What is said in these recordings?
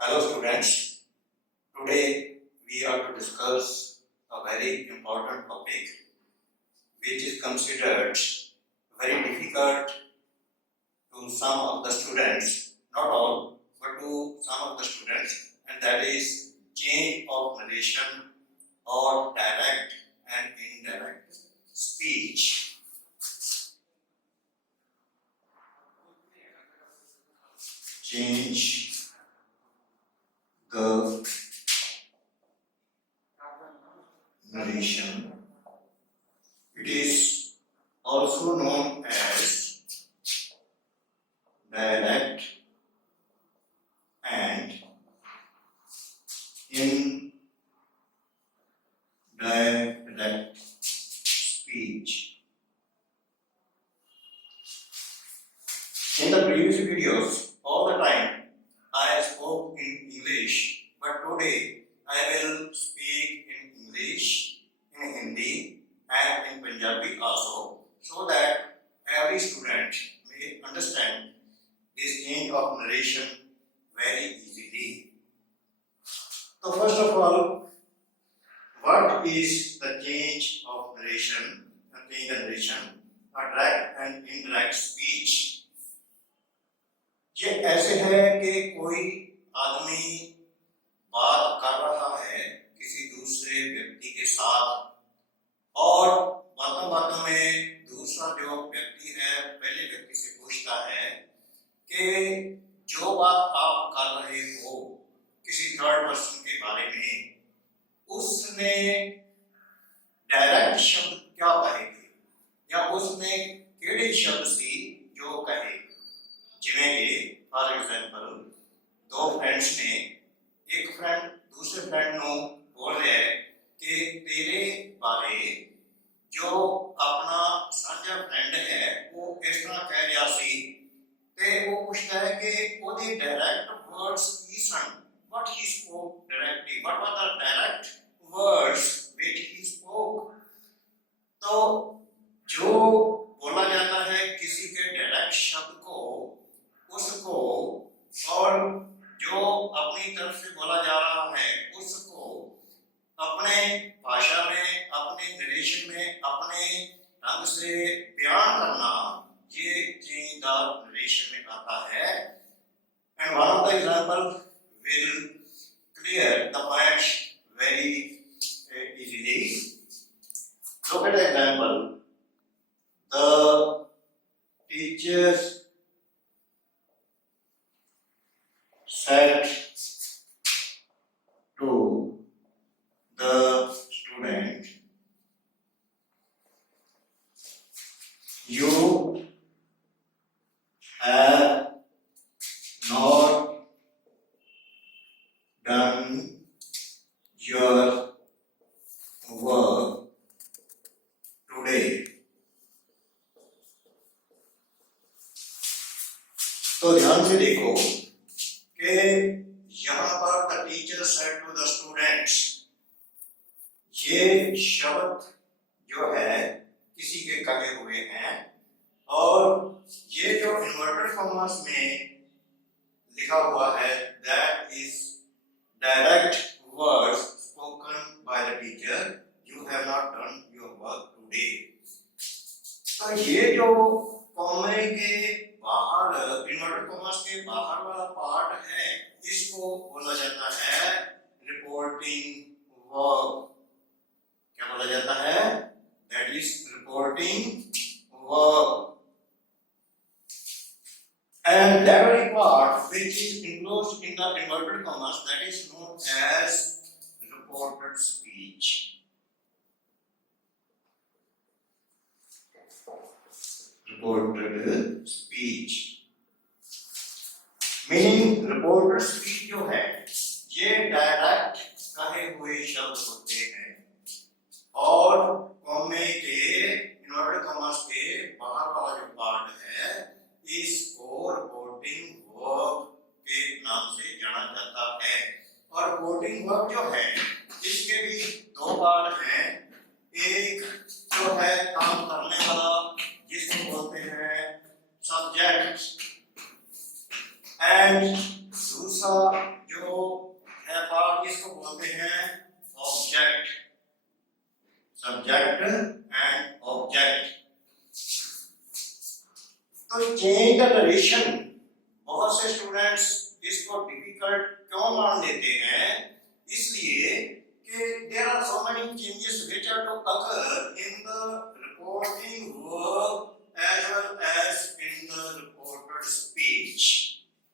Hello students, today we are to discuss a very important topic which is considered very difficult to some of the students, not all, but to some of the students, and that is change of narration or direct and indirect speech. Change the narration. It is also known as direct and indirect speech. In the previous videos, all the time I spoke in English, but today I will speak in English, in Hindi, and in Punjabi also, so that every student may understand this change of narration very easily. So first of all, what is the change of narration, a direct and indirect speech? ये ऐसे है कि कोई आदमी बात कर रहा है किसी दूसरे व्यक्ति के साथ और बातों बातों में दूसरा जो व्यक्ति है पहले व्यक्ति से पूछता है कि जो बात आप कर रहे हो किसी थर्ड पर्सन के बारे में उसमें डायरेक्ट शब्द क्या कहेगी या उसमें केड़े शब्द सी जो कहे जिवें कि फॉर एग्जांपल दो फ्रेंड्स ने एक फ्रेंड दूसरे फ्रेंड ਨੂੰ बोल रहा है कि तेरे बारे जो अपना साझा फ्रेंड है वो इस तरह कह रहा सी ते वो पूछता है कि ਉਹਦੇ डायरेक्ट वर्ड्स ਕੀ ਸਨ what he spoke directly what were the direct words which he spoke तो जो बोला जाता है किसी के डायरेक्ट शब्द को उसको और जो अपनी तरफ से बोला जा रहा है उसको अपने भाषा में अपने नरेशन में अपने ढंग से बयान करना ये चेंज द नरेशन में आता है and one of the example will clear the points very easily. Look at the example. The teachers said to the student, you have not done your work today. तो ध्यान से देखो कि यहाँ पर the teacher said to the students ये शब्द जो है किसी के कहे हुए हैं और ये जो इन्वर्टेड कॉमास में लिखा हुआ है that is direct words spoken by the teacher you have not done your work today तो ये जो कॉमे के बाहर इन्वर्टेड कॉमास के बाहर वाला पार्ट है इसको बोला जाता है रिपोर्टिंग वर्ब क्या बोला जाता है that is reporting verb and that very part which is enclosed in the inverted commas that is known as reported speech. Reported speech meaning reported speech जो है ये डायरेक्ट कहे हुए शब्द होते हैं और कॉमे के इन्वर्टेड कॉमास के बाहर वाला जो पार्ट है इसको रिपोर्टिंग वर्ब के नाम से जाना जाता है और रिपोर्टिंग वर्ब जो है इसके भी दो पार्ट हैं एक जो है काम करने वाला जिसको बोलते हैं सब्जेक्ट एंड दूसरा जो जनरेशन बहुत से स्टूडेंट्स इसको डिफिकल्ट क्यों मान लेते हैं, इसलिए कि there are so many changes which are to occur in the reporting verb as well as in the reported speech.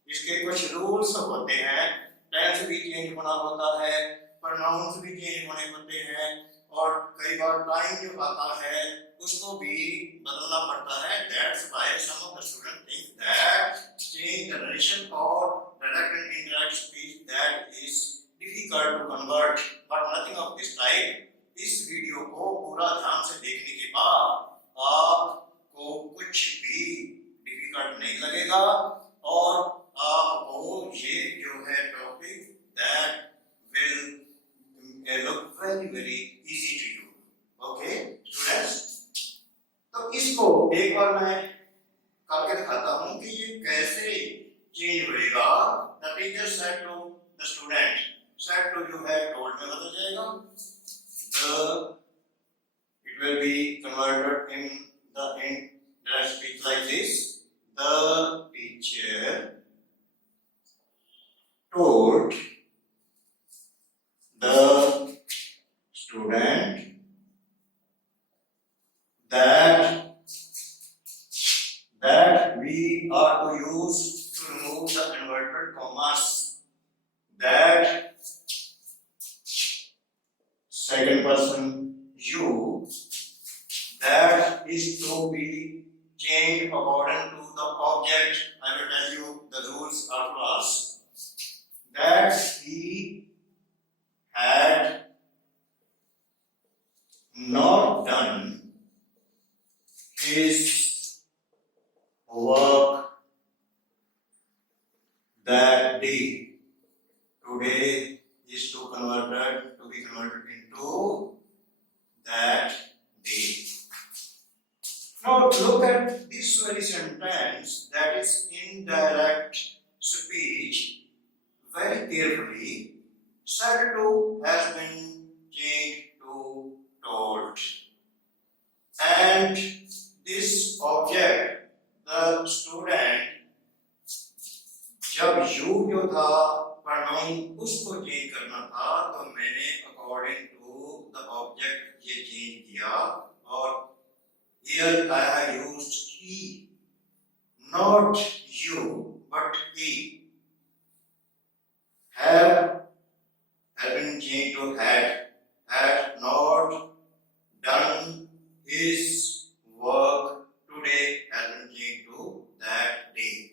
इसके कुछ रूल्स होते हैं, टेंस भी चेंज होना होता है, प्रोनाउंस भी चेंज होने होते हैं, और कई बार टाइम जो आता है उसको भी बदलना पड़ता है। That's why some of the student think that change generation और direct and indirect speech that is difficult to convert, but nothing of this type. इस वीडियो को पूरा ध्यान से देखने के बाद आपको कुछ भी डिफिकल्ट नहीं लगेगा और आपको ये जो है topic that will look very very easy to you. Okay students, तो इसको एक बार मैं करके दिखाता हूं कि ये कैसे चेंज होएगा। The teacher said to the student, said to जो है टोल्ड में बदल जाएगा, the it will be converted in the indirect speech like this. The teacher told the student that we are to use to remove the inverted commas. That second person you, that is to be changed according to the object. I will tell you the rules afterwards. That he had not done his work that day. Today is to be converted into that day. Now look at this very sentence that is indirect speech very carefully. Said to has been changed to told, and this object the student, जब you जो था pronoun उसको चेंज करना था तो मैंने according to the object ये चेंज किया, और here I have used he, not you but he. Have been changed to had not done his work today has been changed to that day.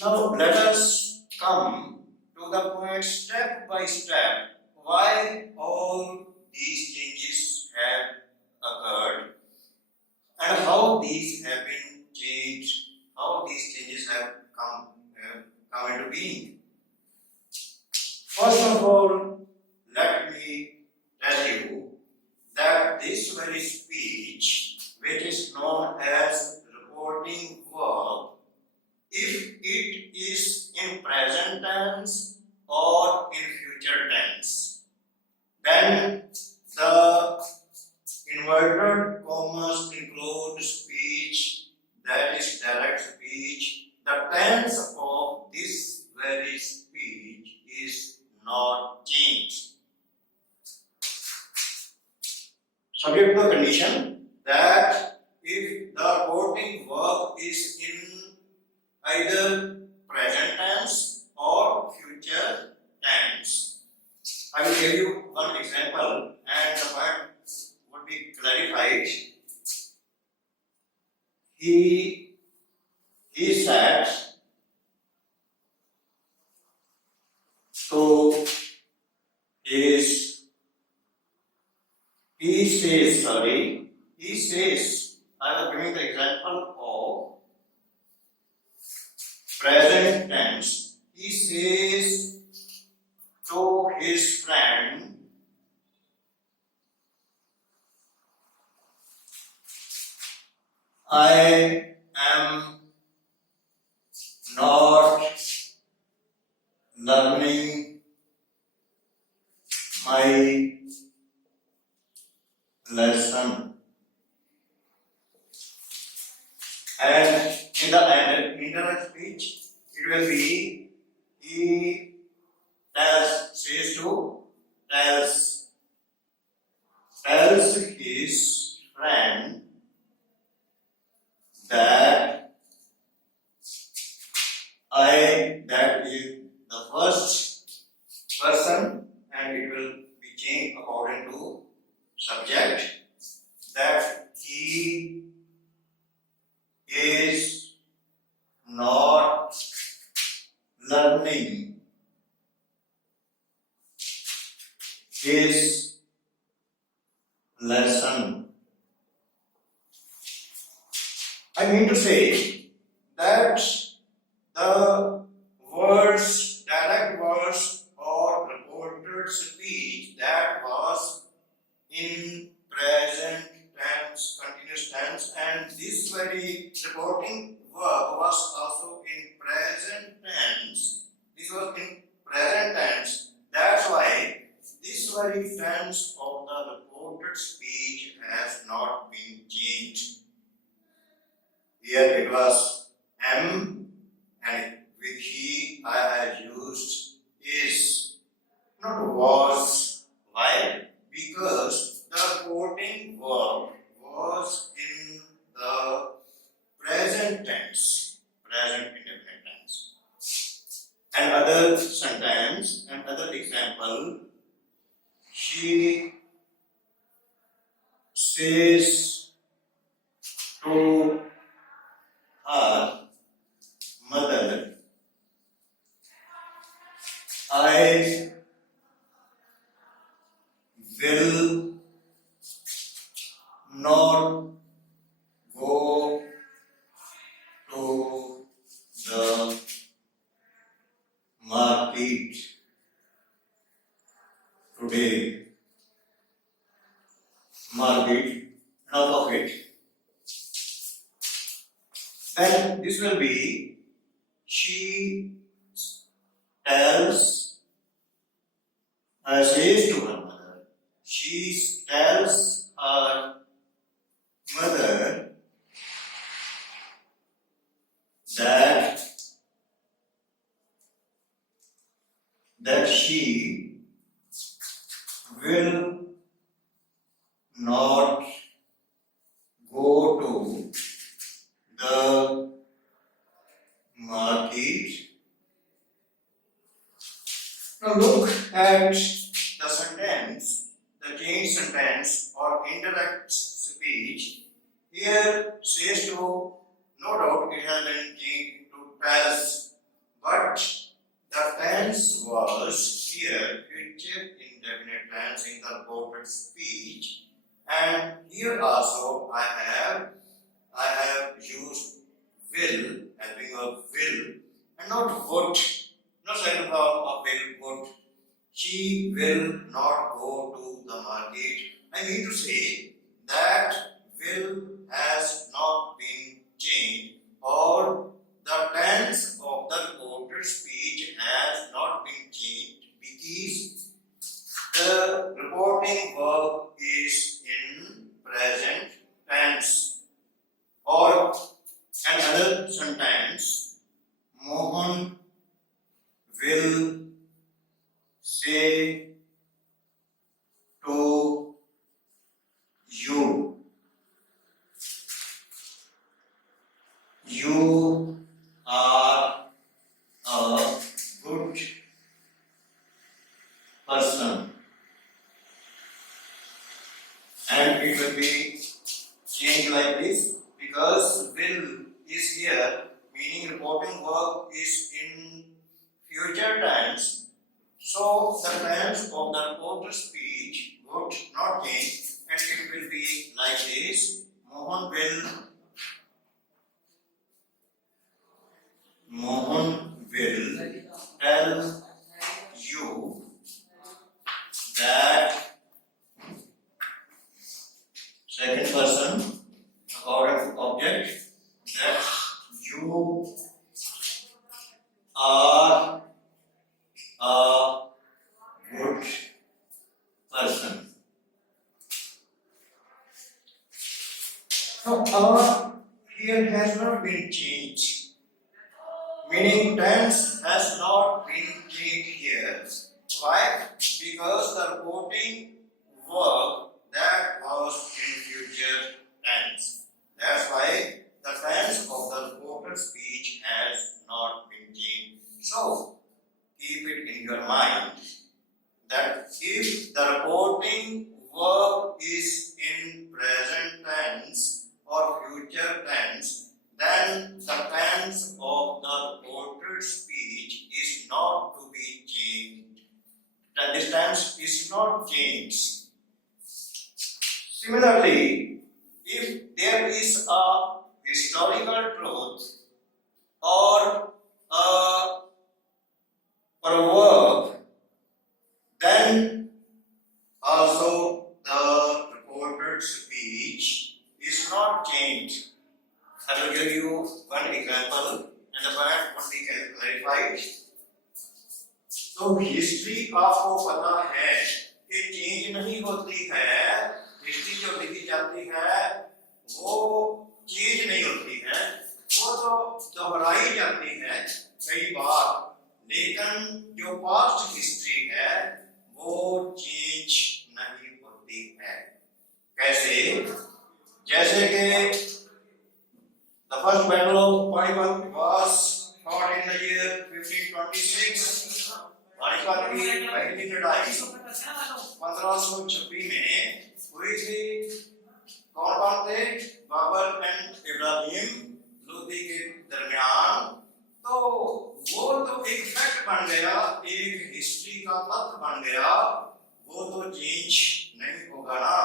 Now let us come to the point step by step why all these changes have occurred and how these have been changed, how these changes have come into being. First of all, let me tell you that this very speech, which is known as reporting verb, if it is in present tense or in future tense, then the inverted commas include speech that is direct speech. The tense of this very speech is not changed. Subject to the condition that if the reporting verb is in either present tense or future tense. I will give you one example and the point would be clarified. He said to he says, I was giving the example of present tense. He says to his friend, I am not learning my lesson. And in the end, he says to tells his friend that that is the first person, and it will be changed according to subject, that he is not learning his lesson. I mean to say that the words, direct words or reported speech that was in present tense, continuous tense, and this very reporting verb was also in present tense. This was in present tense. That's why this very tense of the reported speech has not been changed. Here it was am, and with he I have used is, not was. Why? Because the reporting verb was in the present tense, present indefinite tense. Another sentence, another example, she says to her mother, I will not go to the market today. Market, enough of it. Then this will be, she tells, says to her mother, she tells her mother that she will not go to the market. Now look at the sentence, the changed sentence or indirect speech. Here says to, no doubt it has been changed to tells, but the tense was here future indefinite tense in the reported speech, and here also I have used will as being a will and not would. No sign of will, would. She will not go to the market. I mean to say that will has not been changed, or the tense of the reported speech has not been changed, because the reporting verb is in present tense. Or another sentence, Mohan will say to you, you are a good person, and it will be changed like this because will is here, meaning reporting verb is in future tense. So the tense of the reported speech would not change, and it will be like this: Mohan will tell you that, second person according to object, that you are a good person. So here has not been changed, meaning tense has not been your mind that if the reporting verb is in present tense or future tense, then the tense of the reported speech is not to be changed. That this tense is not changed. Similarly, if there is a historical truth or a proverb, then also the reported speech is not changed. I will give you one example and the point would be clarified. तो हिस्ट्री आपको पता है कि चेंज नहीं होती है, हिस्ट्री जो लिखी जाती है वो चेंज नहीं होती है, वो तो दोहराई जाती है कई बार, लेकिन जो पास्ट हिस्ट्री है वो चेंज नहीं होती है। कैसे? जैसे कि the first battle of Panipat was fought in the year 1526. पानीपत की पहली लड़ाई 1526 में हुई थी। कौन थे? बाबर एंड इब्राहिम लोदी के दरमियान। तो वो तो एक फैक्ट बन गया, एक हिस्ट्री का तथ्य बन गया, वो तो चेंज नहीं होगा ना,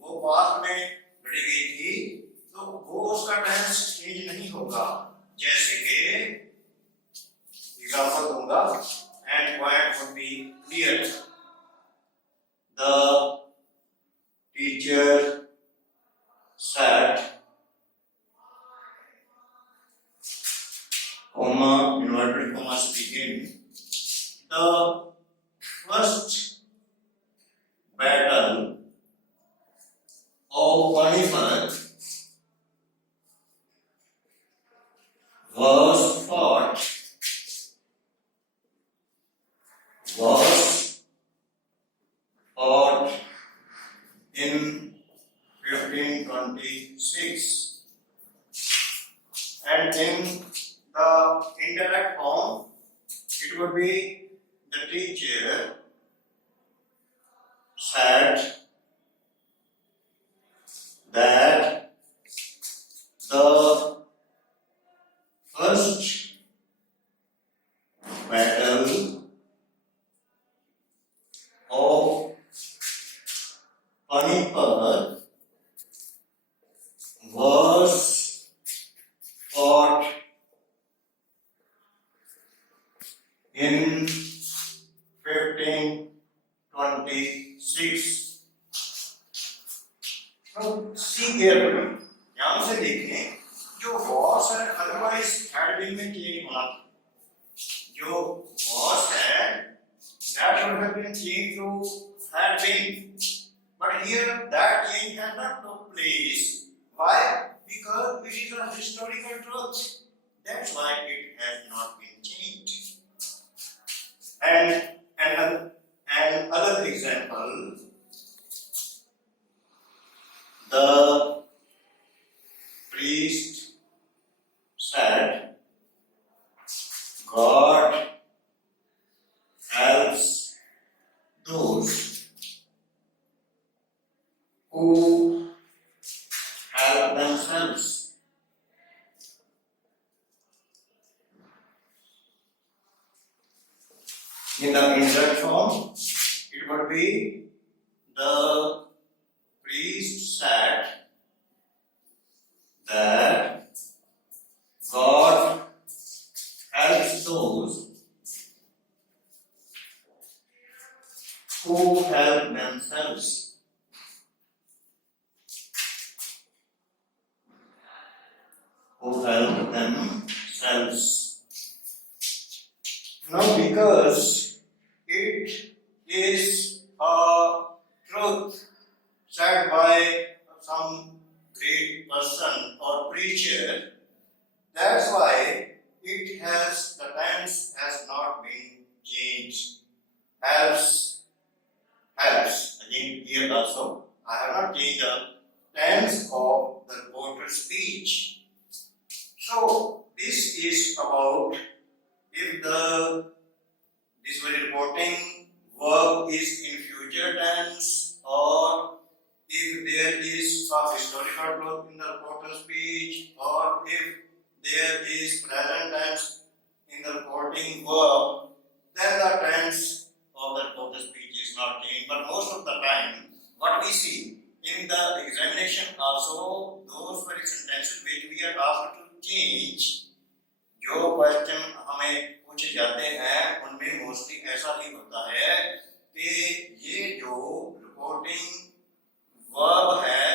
वो बाद में लड़ी गई थी तो वो उसका टेंस चेंज नहीं होगा। जैसे कि एग्जांपल दूंगा and point would be clear. The teacher said, comma, inverted commas begin. The first battle of Panipat was fought in 1526, and in the indirect form it would be the teacher said that the first battle of Panipat was fought in 1526. Now see carefully, ध्यान से देखें, जो was है otherwise had been में चेंज होना, जो was है that should have been changed to had been. But here that change has not took place. Why? Because it is a historical truth. That's why it has not been changed. And another example, the priest said, God helps those who help themselves. In the indirect form, it would be the priest said that God helps those who help themselves. Who help themselves. Now, because it is a truth said by some great person or preacher, that's why it has, the tense has not been changed. Helps. Again, here also, I have not changed the tense of the reported speech. So, this is about if the this very reporting verb is in future tense, or if there is some historical truth in the reported speech, or if there is present tense in the reporting verb, then the tense of the reported speech is not changed. But most of the time, what we see in the examination also, those very sentences which we are asked to change, जो क्वेश्चन हमें पूछे जाते हैं उनमें मोस्टली ऐसा ही होता है कि ये जो रिपोर्टिंग वर्ब है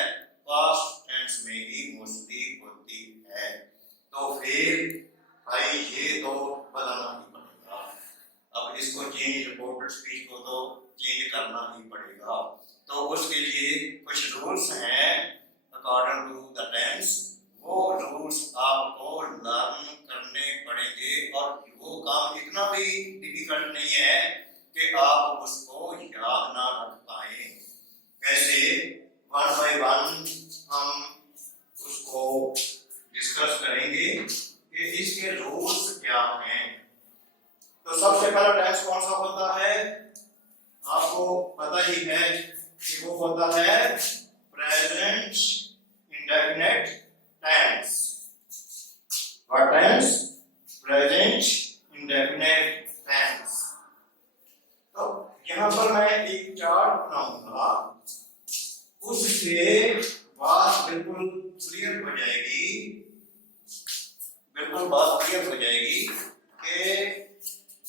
पास्ट टेंस में ही मोस्टली होती है। तो फिर भाई ये तो बदलना ही पड़ेगा। अब इसको चेंज, रिपोर्टेड स्पीच को तो चेंज करना ही पड़ेगा। तो उसके लिए कुछ रूल्स हैं अकॉर्डिंग टू द टेंस, वो रूल्स आपको लर्न करने पड़ेंगे, और वो काम इतना भी डिफिकल्ट नहीं है कि आप उसको याद ना रख पाए। कैसे, वन बाय वन हम उसको डिस्कस करेंगे कि इसके रूल्स क्या हैं। तो सबसे पहला टेंस कौन सा होता है, आपको पता ही है कि वो होता है present indefinite tense. What tense? Present indefinite tense. तो यहाँ पर मैं एक चार्ट बनाऊंगा, उससे बात बिल्कुल क्लियर हो जाएगी, बिल्कुल बात क्लियर हो जाएगी कि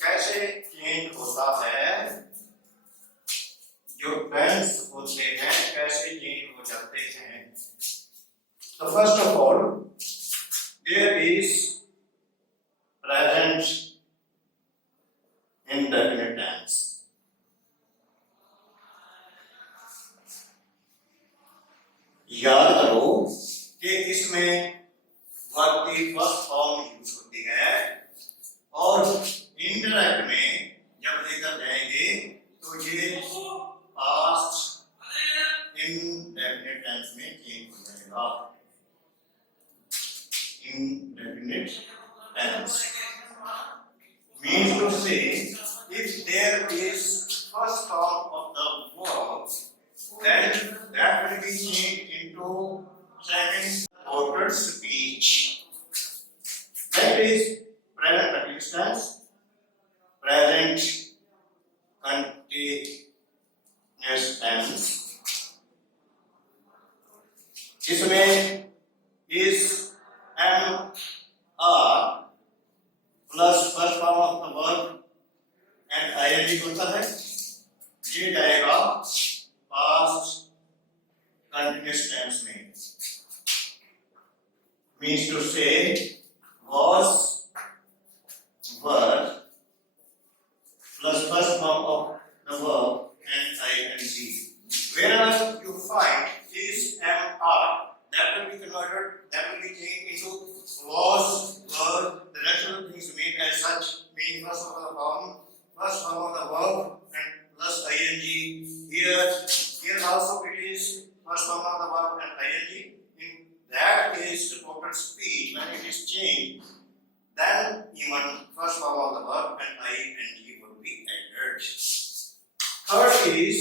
कैसे चेंज होता है, जो टेंस होते हैं कैसे चेंज हो जाते हैं। So first of all, there is present indefinite tense. याद करो कि इसमें वर्ब की फर्स्ट फॉर्म यूज होती है, और इंडायरेक्ट में जब लेकर जाएंगे तो ये पास्ट इंडेफिनिट टेंस में चेंज हो जाएगा। Indefinite tense means to say if there is first form of the verb, then that will be changed into second ordered speech. That is present continuous tense, present continuous tense. इसमें is M-R plus first form of the verb and ing होता है, ये जाएगा past continuous tense में। Means to say was, were plus first form of the verb and ing. Whereas you find is M-R, that will be converted, that will be changed into was, were, the rest of the things remain as such, meaning first form of the form, first form of the verb and plus ing. Here also it is first form of the verb and ing. In that case, reported speech, when it is changed, then even first form of the verb and ing will be added. Third is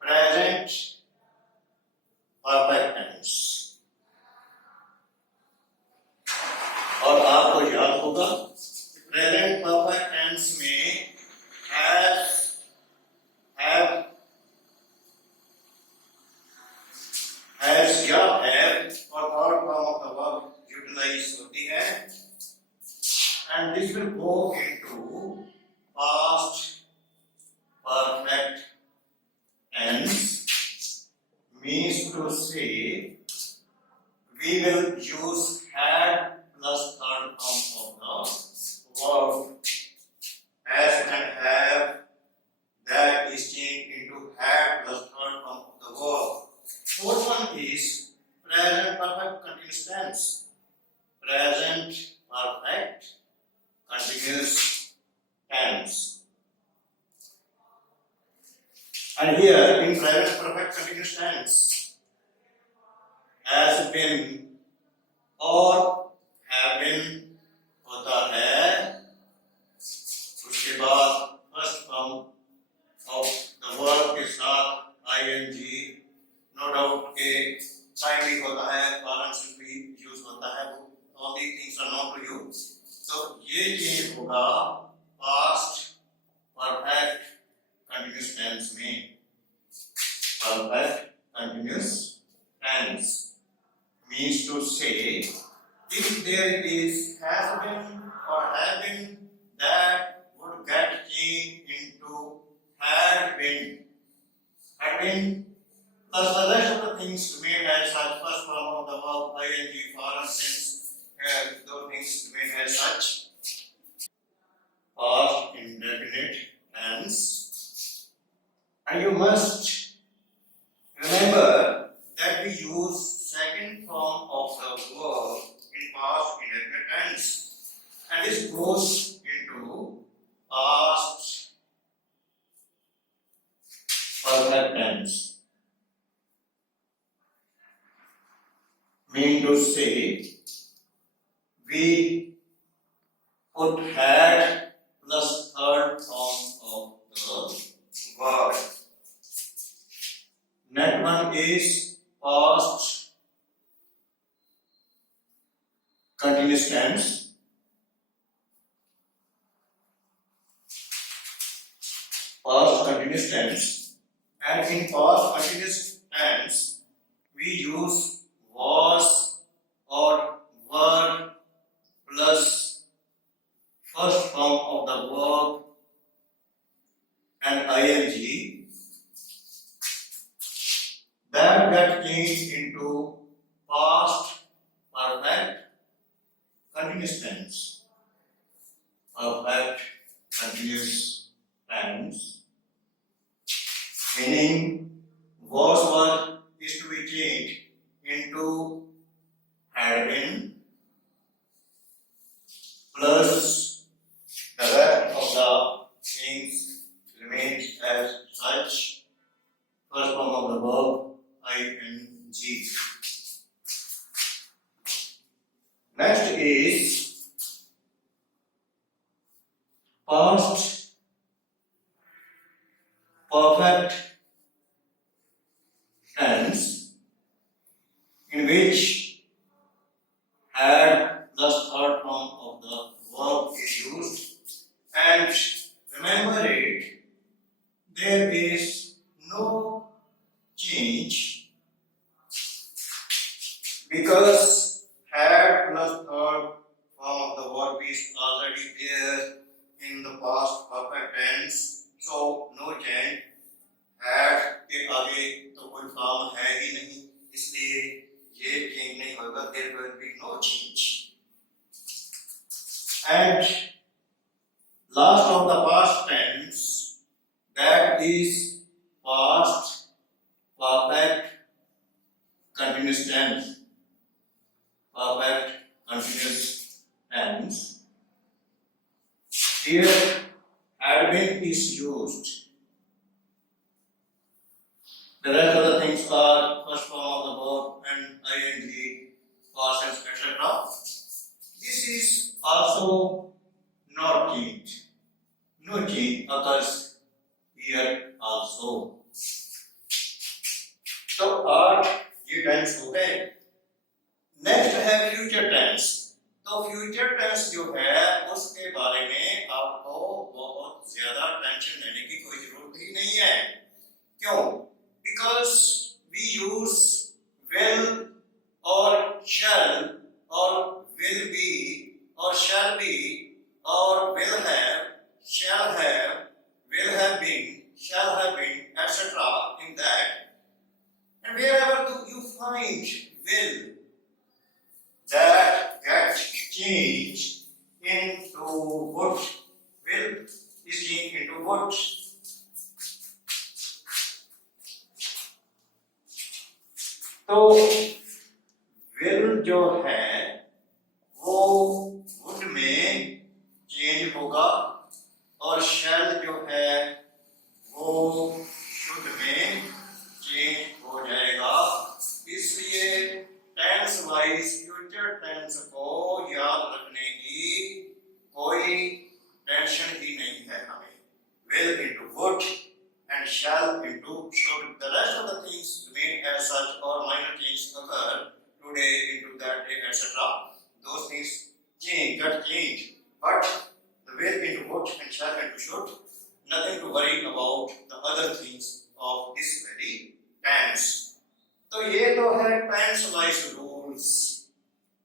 present perfect tense, और आपको याद होगा present perfect tense में has या have और third form of the verb utilize होती है, and this will go into past perfect tense. Means to say we will use had plus third form of the verb. Has and have, that is changed into had plus third form of the verb. Fourth one is present perfect continuous tense. Present perfect continuous tense. And here in present perfect continuous tense, has been or have been होता है, उसके उसके बाद first form of the verb के साथ I N G, no doubt के time भी होता है, पार्टनरशिप भी यूज होता है, वो all the things are not to you. तो ये चेंज होगा पास्ट परफेक्ट कंटिन्यूअस टेंस में। Perfect continuous tense means to say if there is has been or have been, that would get changed into had been. Had been plus the rest of the things remain as such. First form of the verb ing, past tense, those things remain as such. Past indefinite tense, and you must remember that we use second form of the verb in past indefinite tense, and this goes into past perfect tense. Mean to say, we put had plus third form of the verb. Next one is past continuous tense. Past continuous tense, and in past continuous tense we use was or were plus first form of the verb and ing. That get changed into past perfect continuous tense. Perfect continuous tense, meaning was were is to be changed into had been plus the rest of the things remains as such. First form of the verb ing. Next is past perfect tense, in which had plus third form of the verb is used, and remember it, there is no change because had plus third form of the verb is already there in the past perfect tense, so no change. had के आगे तो कोई फॉर्म है ही नहीं, इसलिए ये चेंज नहीं होगा, there will be no change. And last of the past tense, that is past perfect continuous tense. Perfect continuous tense. Here had been is used. The rest of the things are first form of the verb and ing, past tense, etc. This is also not changed. No change occurs here also. तो आज ये टेंस हो गए। नेक्स्ट है future tense. तो future tense जो है उसके बारे में आपको बहुत ज्यादा टेंशन लेने की कोई जरूरत ही नहीं है। क्यों? Because we use will or shall or will be or shall be or will have, will have been, shall have been, etc. in that. And wherever you find will, that gets changed into would. Will is changed into would. तो will जो है वो would में चेंज होगा और shall जो है वो should में चेंज हो जाएगा। इसलिए टेंस वाइज फ्यूचर टेंस को याद रखने की कोई टेंशन ही नहीं है। will into would, and shall into should. The rest of the things remain as such, or minor changes occur today into that day, etc. Those things get changed. But the will into would and shall into should, nothing to worry about the other things of this very tense. तो ये तो है tense wise rules.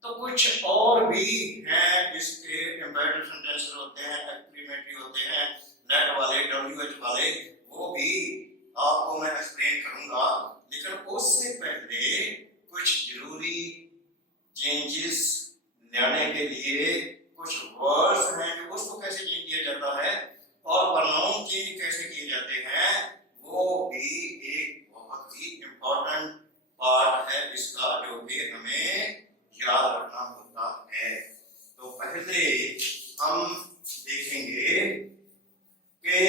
तो कुछ और भी हैं इसके एम्बेडेड सेंटेंस होते हैं, एक्सप्लेनेटरी होते हैं, नेट वाले, डब्ल्यूएच वाले, वो भी आपको मैं एक्सप्लेन करूंगा। लेकिन उससे पहले कुछ जरूरी चेंजेस लाने के लिए कुछ वर्ड्स हैं जो उसको कैसे चेंज किया जाता है और प्रोनाउन चेंज कैसे किए जाते हैं, वो भी एक बहुत ही इम्पोर्टेंट पार्ट है इसका, जो कि हमें याद रखना होता है। तो पहले हम देखेंगे कि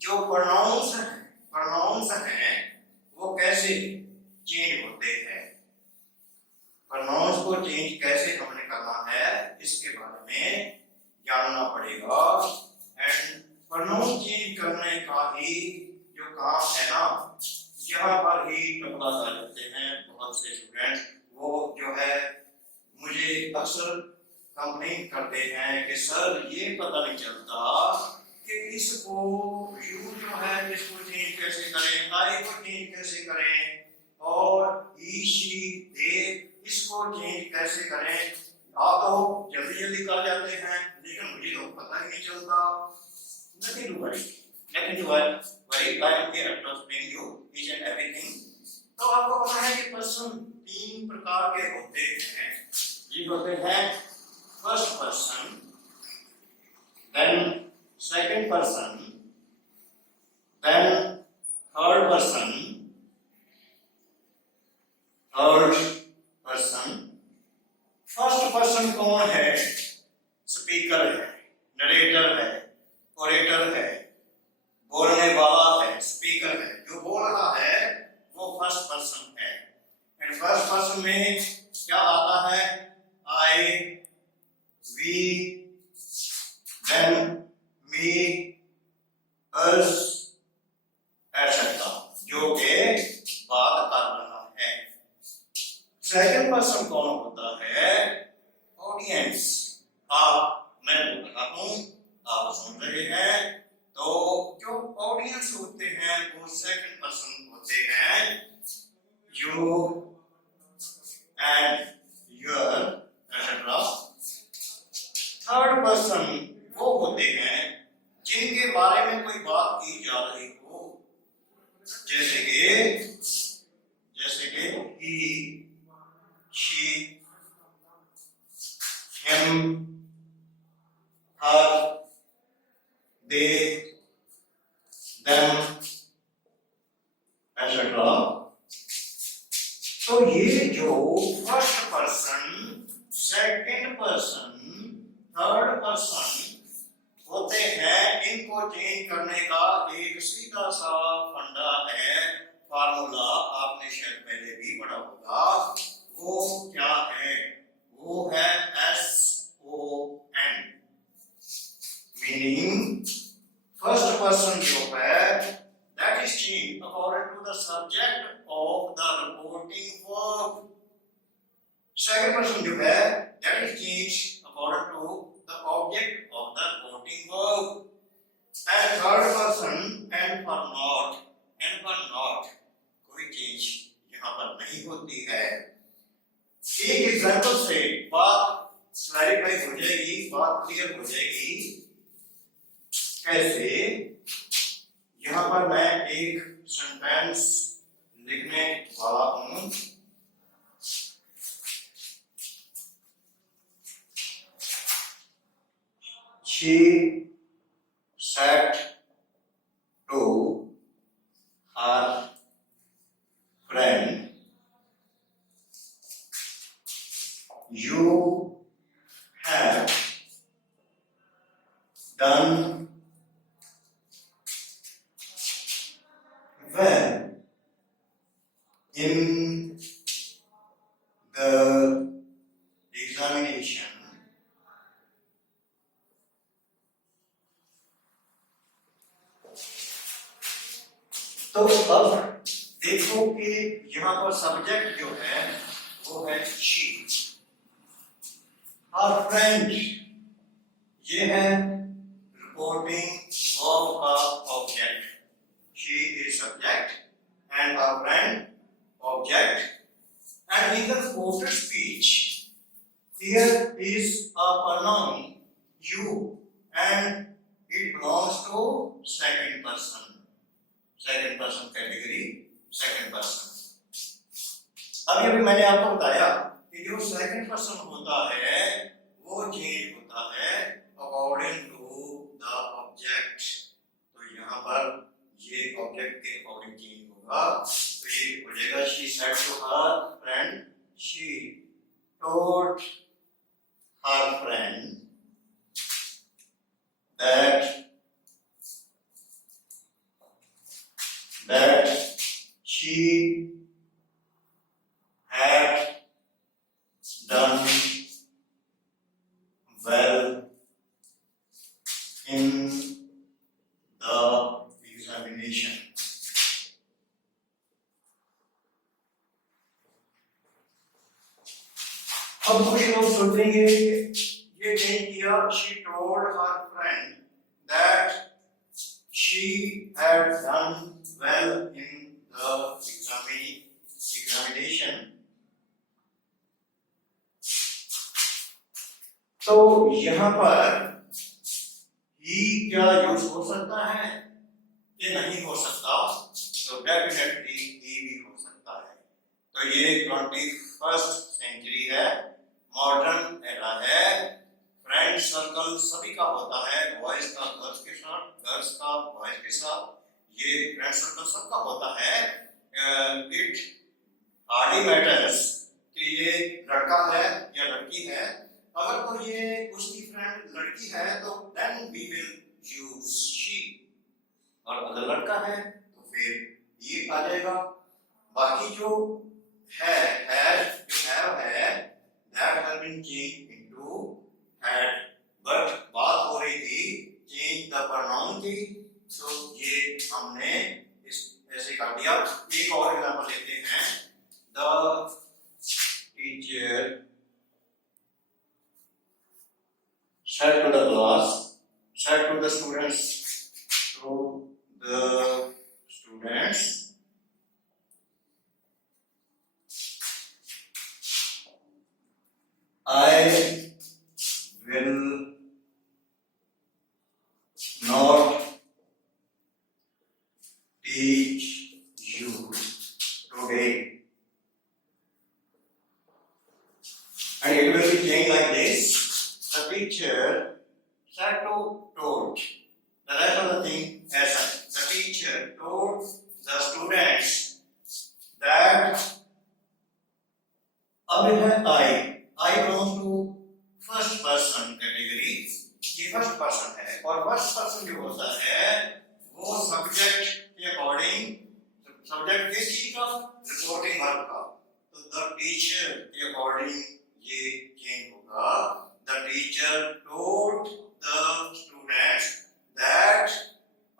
जो प्रोनाउंस हैं वो कैसे चेंज होते हैं। प्रोनाउंस को चेंज कैसे हमने करना है इसके बारे में जानना पड़ेगा। एंड प्रोनाउन चेंज करने का ही जो काम है ना, यहाँ पर ही टकला कर जाते हैं बहुत से स्टूडेंट। वो जो है मुझे अक्सर कंप्लेन करते हैं कि सर ये पता नहीं चलता कि इसको यू जो है इसको चेंज कैसे करें, आई को चेंज कैसे करें, और ई शी दे इसको चेंज कैसे करें। आप तो जल्दी जल्दी कर जाते हैं लेकिन मुझे तो पता ही नहीं चलता। Nothing to worry. I am here to explain you each and everything. तो आपको पता है कि पर्सन तीन प्रकार के होते हैं। ये होते हैं first person, then second person, then third person. First person कौन है? स्पीकर है, नरेटर है, ओरेटर है, बोलने वाला है, स्पीकर है, जो बोल रहा है वो फर्स्ट पर्सन है। एंड फर्स्ट पर्सन में क्या आता है? I, we, then me, us, etcetera, जो के बात कर रहा है। सेकंड पर्सन कौन होता है? ऑडियंस। आप, मैं बोल रहा हूं, आप सुन रहे हैं, तो जो ऑडियंस होते हैं वो सेकंड पर्सन होते हैं। You and your etcetera. Third person वो होते हैं जिनके बारे में कोई बात की जा रही हो, जैसे कि he, she, him, her, they, them, etc. तो ये जो first person, second person, third person होते हैं, इनको चेंज करने का एक सीधा सा फंडा है, फार्मूला आपने शायद पहले भी पढ़ा होगा। वो क्या है? वो है SON, मीनिंग फर्स्ट पर्सन जो है that is changed according to the subject of the reporting verb. Second person जो है that is changed according to the object of the reporting verb. And third person and for not कोई चेंज यहाँ पर नहीं होती है। एक एग्जाम्पल से बात क्लैरिफाई हो जाएगी, बात क्लियर हो जाएगी। कैसे? यहाँ पर मैं एक सेंटेंस लिखने वाला हूं। She said to her friend, you have done well in the examination. तो अब देखो कि यहाँ पर सब्जेक्ट जो है वो है शी। और फ्रेंड ये है रिपोर्टिंग वर्ब का object. She is subject and our friend object, and in the reported speech here is a pronoun you and it belongs to second person category, second person। अभी मैंने आपको बताया कि जो सेकंड पर्सन होता है वो चेंज होता है अकॉर्डिंग टू द ऑब्जेक्ट। तो यहाँ पर ये ऑब्जेक्ट के अकॉर्डिंग चेंज होगा। तो ये हो जाएगा she said to her friend, she told her friend that she had done well in the examination। अब कुछ लोग सोचेंगे ये नहीं किया, she told her friend that she had done well in the examination। तो यहाँ पर ही क्या यूज हो सकता है कि नहीं हो सकता? तो डेफिनेटली ही भी हो सकता है। तो ये 21st सेंचुरी है, मॉडर्न एरा है। फ्रेंड सर्कल सभी का होता है, बॉयज का गर्ल्स के साथ, गर्ल्स का बॉयज के साथ। ये फ्रेंड सर्कल सबका होता है। इट हार्डली मैटर्स कि ये लड़का है या लड़की है। अगर तो ये उसकी फ्रेंड लड़की है तो then we will use she, और अगर लड़का है तो फिर ये आ जाएगा। बाकी जो है that has been changed into had, but बात हो रही थी change the pronoun की। तो ये हमने इस ऐसे कर दिया। एक और एग्जांपल लेते हैं। The teacher said to the class, said to the students, I will not teach you today, and it will be changed like this. The teacher said to told the rest of the thing as such. The teacher told the students that अब है I belong to first person category। ये first person है, और first person जो होता है वो सब्जेक्ट के अकॉर्डिंग, सब्जेक्ट किस चीज का? रिपोर्टिंग वर्ब का। तो द टीचर के अकॉर्डिंग ये चेंज होगा। The teacher told the students that,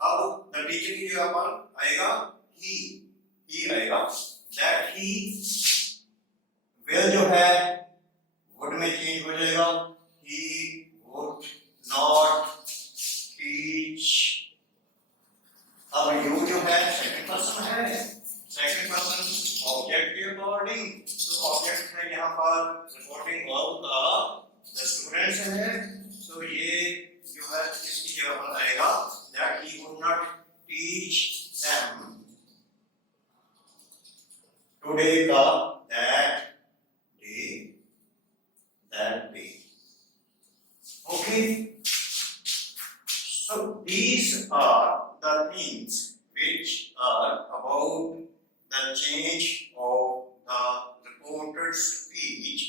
अब द टीचर की जगह पर आएगा ही आएगा। दैट ही विल जो है वुड में चेंज हो जाएगा। He would not teach. अब यू जो है सेकंड पर्सन है, सेकंड पर्सन ऑब्जेक्ट के अकॉर्डिंग। तो ऑब्जेक्ट है यहाँ पर रिपोर्टिंग वर्ब का, द स्टूडेंट्स है। तो ये जो है इसकी जगह पर आएगा that he would not teach them today का that day। Okay, so these are the things which are about the change of the reported speech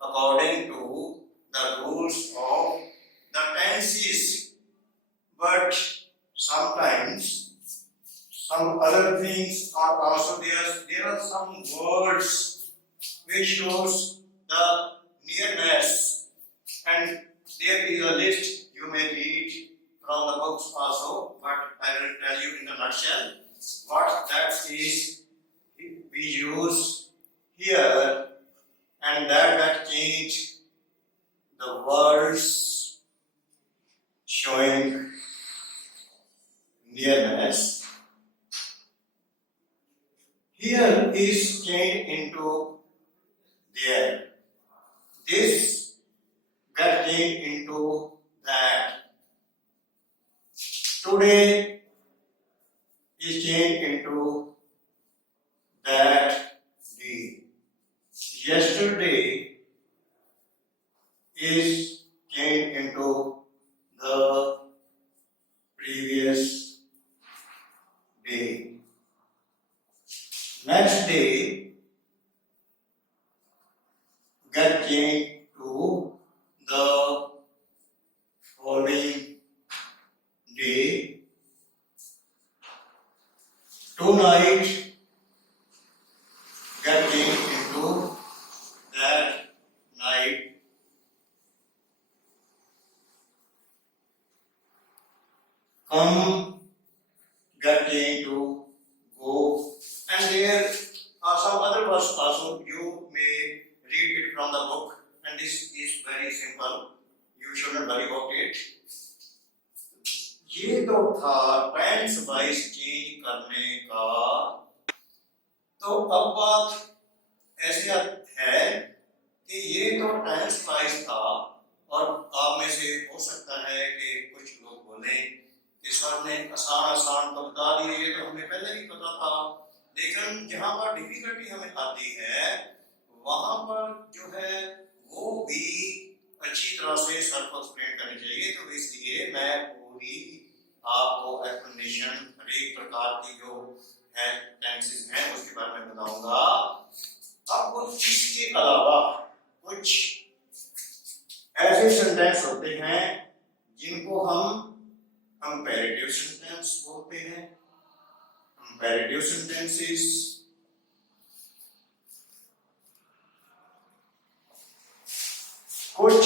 according to the rules of the tenses, but sometimes some other things are also there. There are some words which shows the nearness, and there is a list you may read from the books also, but I will tell you in a nutshell what that is we use here, and that change the words showing nearness. Here is changed into there. This got changed into that. Today is changed into that day. Yesterday is changed into the previous day. Next day got changed to the following day. Tonight got changed into that night. Come got changed to go. And there are some other words also. You may read it from the book, and this is very simple. You shouldn't worry about it. ये तो था tense wise change करने का। तो अब बात ऐसे है कि ये तो टेंस वाइज था, और आप में से हो सकता है कि कुछ लोग बोले कि सर ने आसान तो बता दिए, ये तो हमें पहले भी पता था। लेकिन जहाँ पर डिफिकल्टी हमें आती है वहां पर जो है वो भी अच्छी तरह से सर को एक्सप्लेन करनी चाहिए। तो इसलिए मैं पूरी आपको एक्सप्लेनेशन हर एक प्रकार की जो है टेंसेस हैं उसके बारे में बताऊंगा। अब इसके अलावा कुछ ऐसे सेंटेंस होते हैं जिनको हम कंपैरेटिव सेंटेंस बोलते हैं। कंपैरेटिव सेंटेंसेस कुछ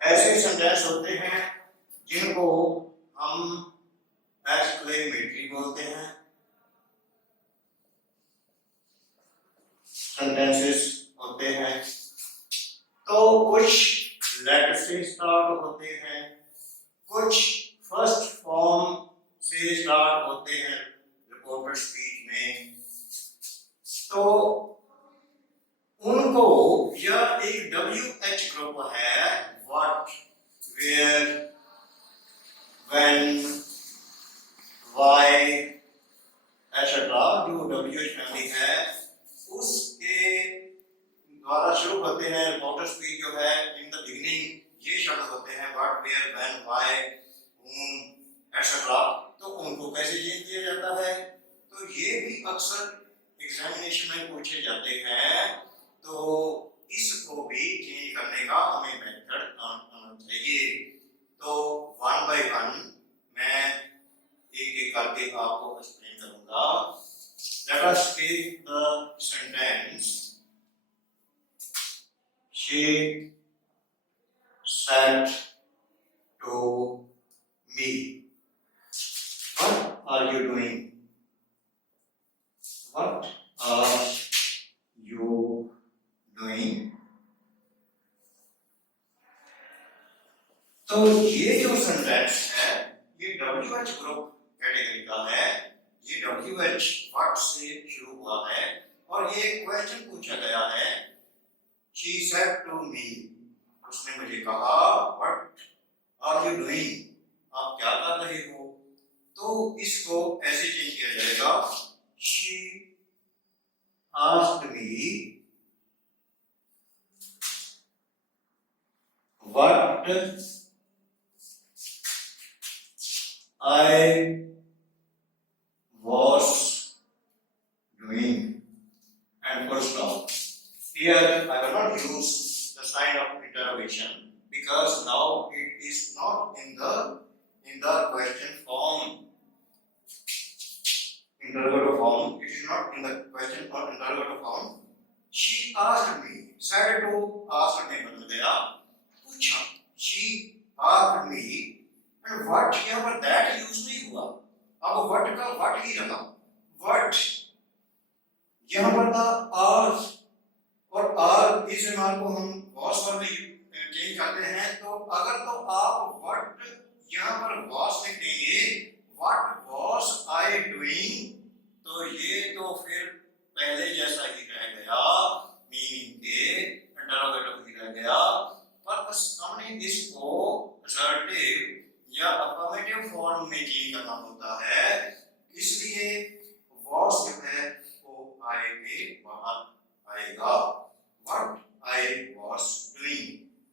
ऐसे सेंटेंस होते हैं जिनको हम एक्सक्लेमेटरी बोलते हैं। सेंटेंसेस होते हैं तो कुछ लेटर से स्टार्ट होते हैं, कुछ फर्स्ट फॉर्म से स्टार्ट होते हैं रिपोर्टर स्पीच में। तो उनको यह एक WH ग्रुप है, what, where, when, why etcetera. जो WH फैमिली है उसके द्वारा शुरू होते हैं रिपोर्टर स्पीच जो है। इन द बिगिनिंग ये शब्द होते हैं what, where, when, why, whom etcetera. तो उनको कैसे चेंज किया जाता है? तो ये भी अक्सर एग्जामिनेशन में पूछे जाते हैं। तो इसको भी चेंज करने का हमें मेथड आना चाहिए। तो वन बाय वन मैं एक एक करके आपको एक्सप्लेन करूंगा। Let us take the sentence she said to me, what are you doing? What are you doing? तो ये जो सेंटेंस है ये WH ग्रुप कैटेगरी का है। ये WH व्हाट से शुरू हुआ है और ये क्वेश्चन पूछा गया है। She said to me, उसने मुझे कहा what are you doing? आप क्या कर रहे हो? तो इसको ऐसे चेंज किया जाएगा she asked me what I was doing and full stop. Here I will not use the sign of interrogation because now it is not in the question form. Interrogative form. It is not in the question or interrogative form. She asked me. Said to ask me बदल गया पूछा। She asked me and what यहाँ पर that use नहीं हुआ। अब अब वट का वट ही रहा, वट यहां पर था आर, और आर इस एमआर को हम वॉस पर भी चेंज करते हैं। तो अगर तो आप वट यहां पर वॉस लिख देंगे, व्हाट वॉज आई डूइंग, तो ये तो फिर पहले जैसा ही रह गया, मीनिंग के इंटरोगेटिव ही रह गया, पर बस हमने इसको असर्टिव या अफर्मेटिव फॉर्म में चेंज करना होता है, इसलिए वॉज जो है वो आई के बाहर आएगा, what I was doing,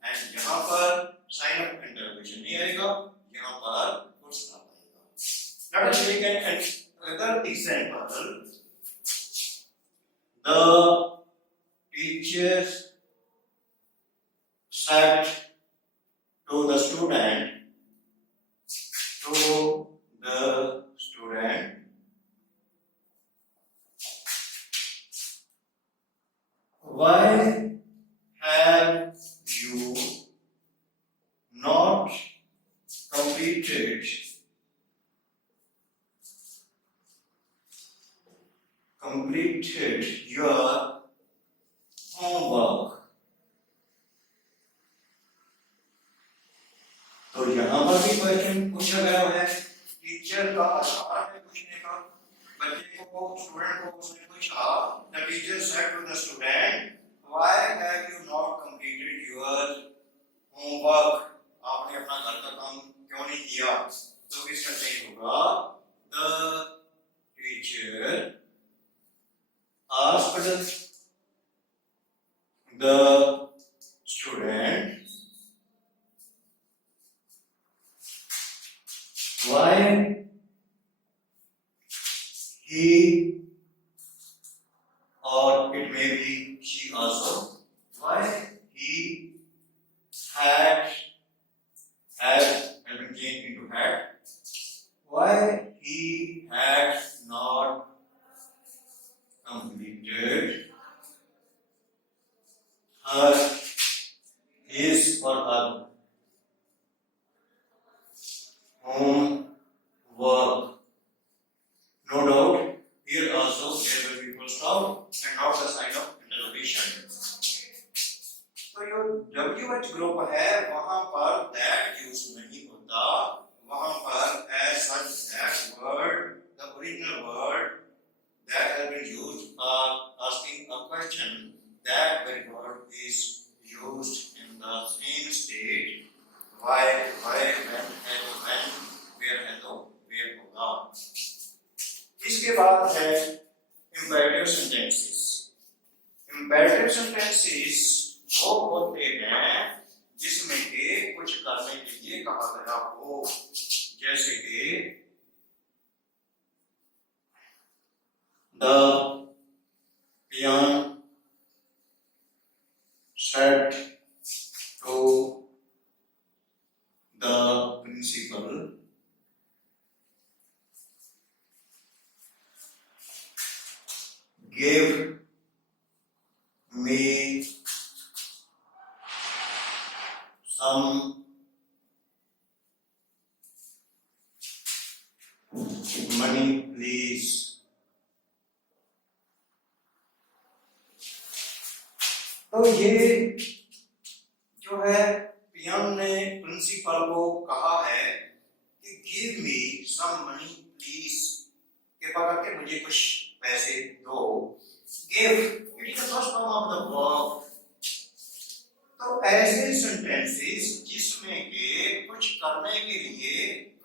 and यहाँ पर साइन ऑफ इंटरोगेशन नहीं आएगा, यहाँ पर फुल स्टॉप आएगा। Let us take another example. The teacher said to the student, why have you not completed your homework? तो यहां पर भी क्वेश्चन पूछा गया है, टीचर का आधार है पूछने का, बच्चे को स्टूडेंट को उसने पूछा, the teacher said to the student, why have you not completed your homework, आपने अपना घर का काम क्यों नहीं किया? तो इसका सही होगा, the teacher asked the student why he, or it may be she also, why he had been changed into had, why he had not completed his or her homework. No doubt, here also there will be full stop and not the sign of interrogation. तो जो WH group है वहां पर that use नहीं होता, वहां पर as such that word, the original word that has been used for asking a question, that very word is used in the same state, why, when, where है तो where होगा। इसके बाद है imperative sentences. Imperative sentences वो होते हैं जिसमें के कुछ करने के लिए कहा गया हो, जैसे कि the peon said to the principal, give me some money please। तो ये जो है पियन ने प्रिंसिपल को कहा है कि give me some money please, कृपा करके मुझे कुछ पैसे दो। Give it is the first form of the verb. तो ऐसे सेंटेंसेस जिसमें के कुछ करने के लिए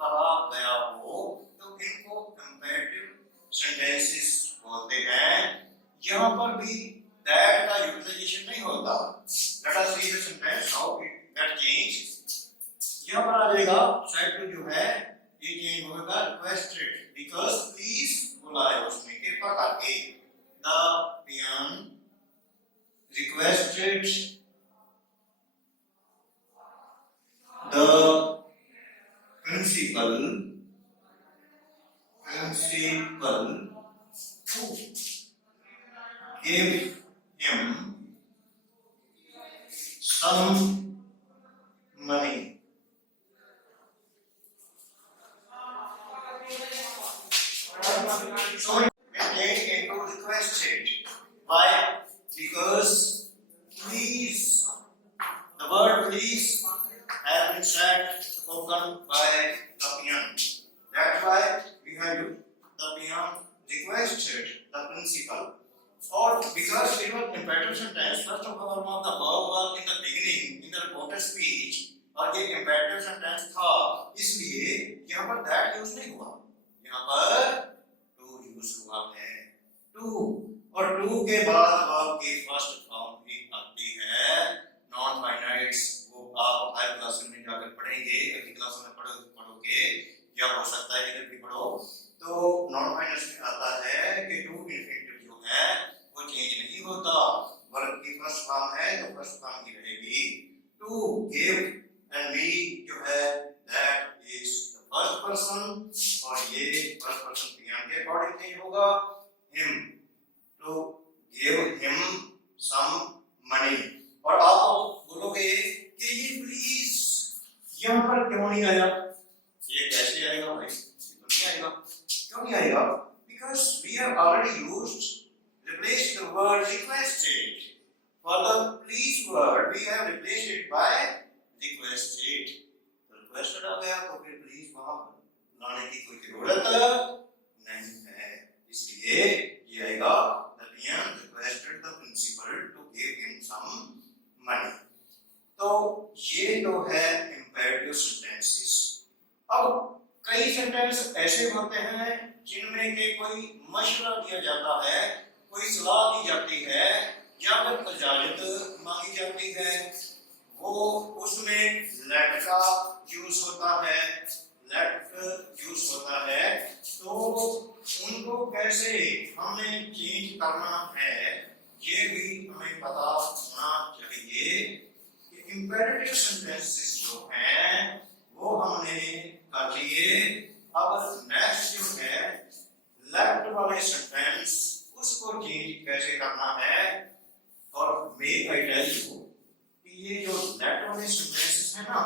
कहा गया हो तो इनको कंपैरेटिव सेंटेंसेस बोलते हैं। यहाँ पर भी that का यूटिलाइजेशन नहीं होता। Let us see the sentence how it that change। यहाँ पर आ जाएगा said to जो है ये चेंज होगा requested, because please बोला है उसमें कृपा करके। The peon requested the principal to give him some money। So it changed into requested. Why? Because please, the word please has been spoken by the peon. That's why we have used the peon requested the principal. Or because it was imperative sentence, first of all the verb was in the beginning in the reported speech और ये imperative sentence था, इसलिए यहाँ पर that use नहीं हुआ, यहाँ पर to use हुआ है। to और to के बाद verb की first form भी आती है non finite। वो आप हर क्लास में जाकर पढ़ेंगे, अगली क्लास में पढ़ोगे या हो सकता है इधर भी पढ़ो, तो non finite में आता है कि to infinitive जो है वो चेंज नहीं होता, वर्ब की फर्स्ट फॉर्म है तो फर्स्ट फॉर्म की रहेगी। टू गिव एंड मी जो है that is the first person और ये फर्स्ट पर्सन क्रिया के अकॉर्डिंग चेंज होगा। Him to give him some money. और आप बोलोगे कि ये प्लीज यहाँ पर क्यों नहीं आया, ये कैसे आएगा भाई, ये तो नहीं आएगा। क्यों नहीं आएगा? Because we have already used replace the word requested. For the please word we have replaced it by requested. Requested आ गया तो फिर please वहाँ लाने की कोई जरूरत नहीं है, इसलिए ये आएगा the peon requested the principal to give him some money। तो ये तो है imperative sentences। अब कई सेंटेंस ऐसे होते हैं जिनमें के कोई मशवरा दिया जाता है, कोई सलाह दी जाती है या फिर इजाजत मांगी जाती है, वो उसमें लेट का यूज होता है, लेट यूज होता है। तो उनको कैसे हमें चेंज करना है ये भी हमें पता होना चाहिए कि इंपेरेटिव सेंटेंसेस जो हैं वो हमने कर लिए। अब नेक्स्ट जो है लेफ्ट वाले सेंटेंस उसको चेंज कैसे करना है। और मे आई टेल यू कि ये जो लेफ्ट वाले सेंटेंसेस है ना,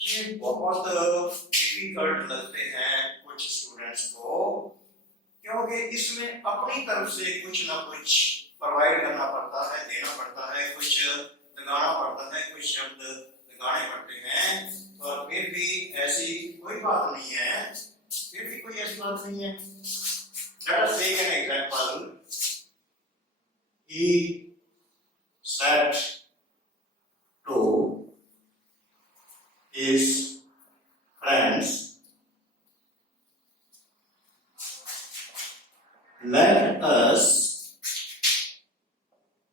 ये बहुत डिफिकल्ट लगते हैं कुछ स्टूडेंट्स को, क्योंकि इसमें अपनी तरफ से कुछ ना कुछ प्रोवाइड करना पड़ता है, देना पड़ता है, कुछ लगाना पड़ता है, कुछ शब्द लगाने पड़ते हैं। और फिर भी ऐसी कोई बात नहीं है, फिर भी कोई ऐसी बात नहीं है। Let us take an example. He said to his friends, let us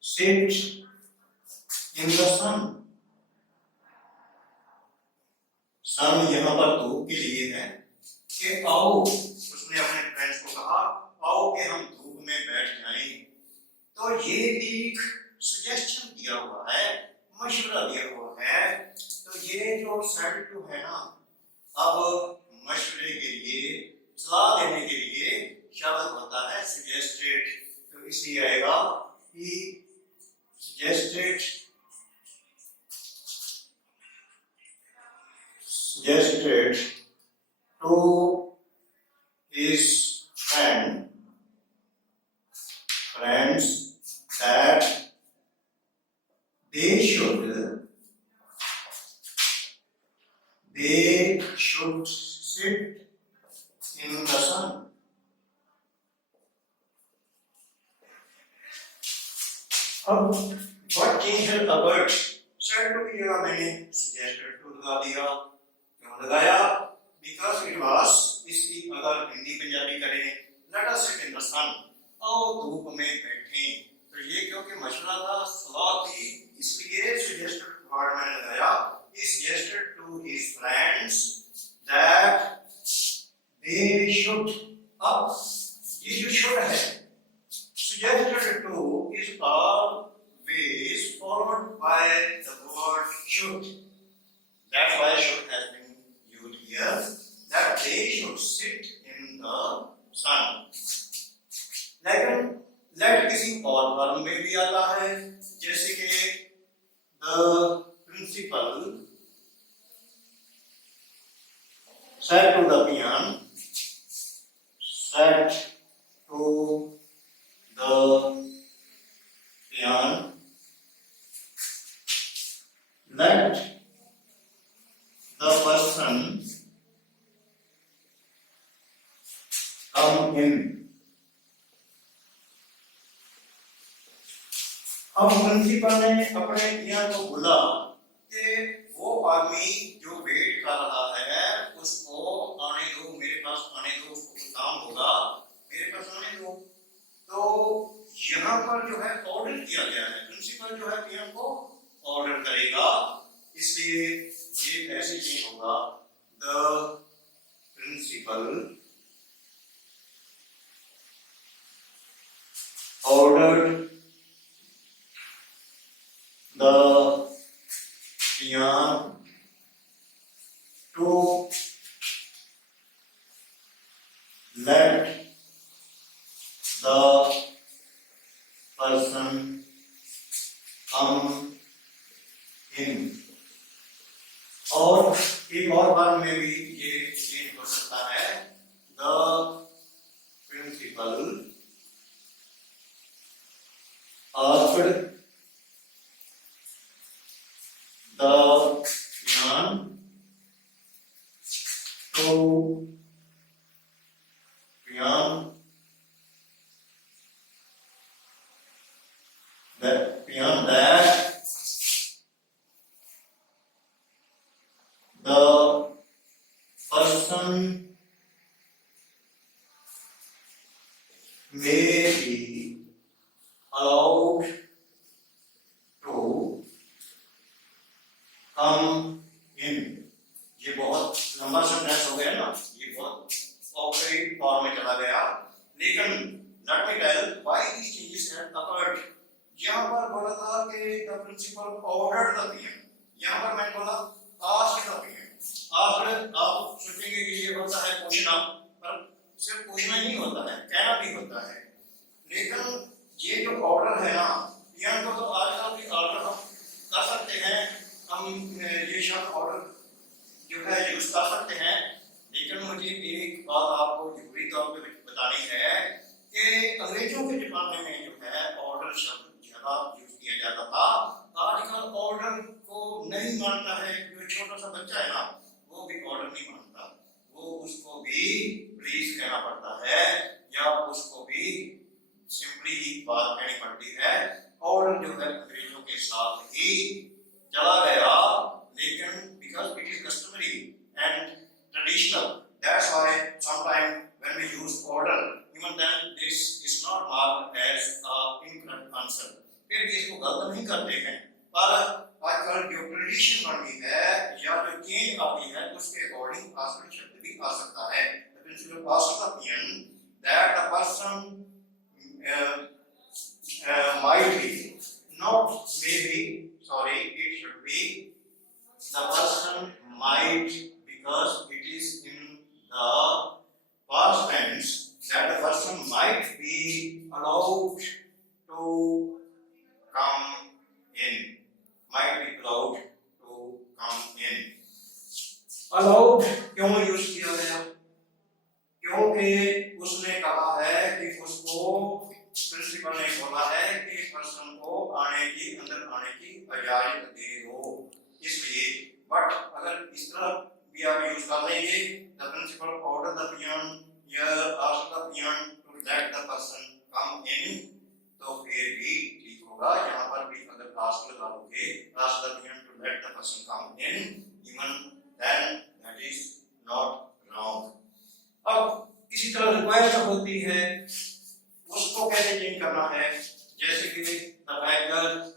sit in the sun. सन यहाँ पर धूप के लिए है कि आओ, उसने अपने फ्रेंड्स को कहा आओ कि हम धूप में बैठ जाएं। तो ये एक सजेशन दिया हुआ है, मशवरा दिया हुआ है। तो ये जो सेड टू है ना, अब मशवरे के लिए, सलाह देने के लिए शब्द होता है सजेस्टेड, तो इसलिए आएगा कि suggested to his friends that they should sit in the sun. अब what change है about said to की जगह मैंने suggested to लगा दिया। क्यों लगाया? Because it was, इसकी अगर हिंदी पंजाबी करें let us sit in the sun, आओ धूप में बैठें, तो ये क्योंकि मशवरा था, सलाह थी, इसलिए suggested वर्ड मैंने लगाया। He suggested to his friends that they should, अब ये जो should है, suggested to is always followed by the word should. That's why should has been used here, that they should sit in the sun. लेकिन let किसी और फॉर्म में भी आता है, जैसे कि the principal said to the peon, said come in. अब प्रिंसिपल ने अपने पियन को बोला कि वो आदमी जो वेट कर रहा है उसको आने दो, मेरे पास आने दो, उसको कुछ काम होगा, मेरे पास आने दो। तो यहाँ पर जो है ऑर्डर किया गया है, प्रिंसिपल जो है पियन को ऑर्डर करेगा, इसलिए ये ऐसे चेंज होगा, the principal ordered the peon to let the person come in। और एक और बार में भी ये चेंज हो सकता है, the principal asked the peon to peon that the person may be allowed to come in। ये बहुत लंबा सेंटेंस हो गया ना, ये बहुत ऑक्वर्ड फॉर्म में चला गया, लेकिन let me tell why this changes had occurred. यहाँ पर बोला था कि the principal ordered the peon, यहाँ पर मैंने बोला आस्क्ड द पीएम। आस्क्ड आप सोचेंगे कि ये होता है पूछना, पर सिर्फ पूछना ही नहीं होता है, कहना भी होता है। लेकिन ये जो ऑर्डर है ना, पीएम को तो आजकल भी ऑर्डर हम कर सकते हैं, हम ये शब्द ऑर्डर जो है यूज कर सकते हैं, लेकिन मुझे एक बात आपको जरूरी तौर पे बतानी है कि अंग्रेजों के जमाने में जो है ऑर्डर शब्द ज्यादा यूज किया जाता था। आजकल ऑर्डर को नहीं मानता है, जो छोटा सा बच्चा है ना वो भी ऑर्डर नहीं मानता, वो उसको भी प्लीज कहना पड़ता है या उसको भी सिंपली ही बात कहनी पड़ती है। ऑर्डर जो है अंग्रेजों के साथ ही चला गया, लेकिन because it is customary and traditional, that's why sometimes when we use order, even then this is not marked as a incorrect answer। फिर भी इसको गलत नहीं करते हैं, पर आजकल जो ट्रेडिशन बन गई है या जो चेंज आती है उसके अकॉर्डिंग आस्क्ड शब्द भी आ सकता है। The principal asked the peon that the person might be, not maybe, sorry, it should be the person might, because it is in the past tense, that the person might be allowed to come in, might be allowed to come in। allowed क्यों यूज किया गया? क्योंकि उसने कहा है कि उसको प्रिंसिपल ने बोला है कि पर्सन को आने की, अंदर आने की इजाजत दे दो, इसलिए। बट अगर इस तरह भी आप यूज कर लेंगे, the principal order the peon या ask the peon to let the person come in, तो फिर भी ठीक होगा। यहाँ पर भी अगर आस्क लगाओगे, ask the peon to let the person come in, even then that is not wrong. अब इसी तरह रिक्वेस्ट होती है, उसको कैसे चेंज करना है, जैसे कि the baker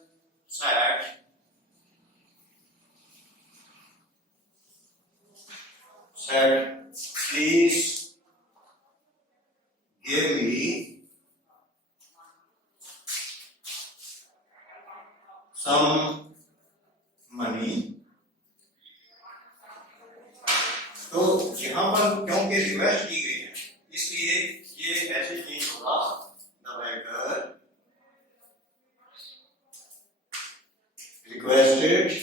said please give me some money। तो यहाँ पर क्योंकि रिक्वेस्ट की गई है इसलिए ये ऐसे चेंज होगा, the baker requested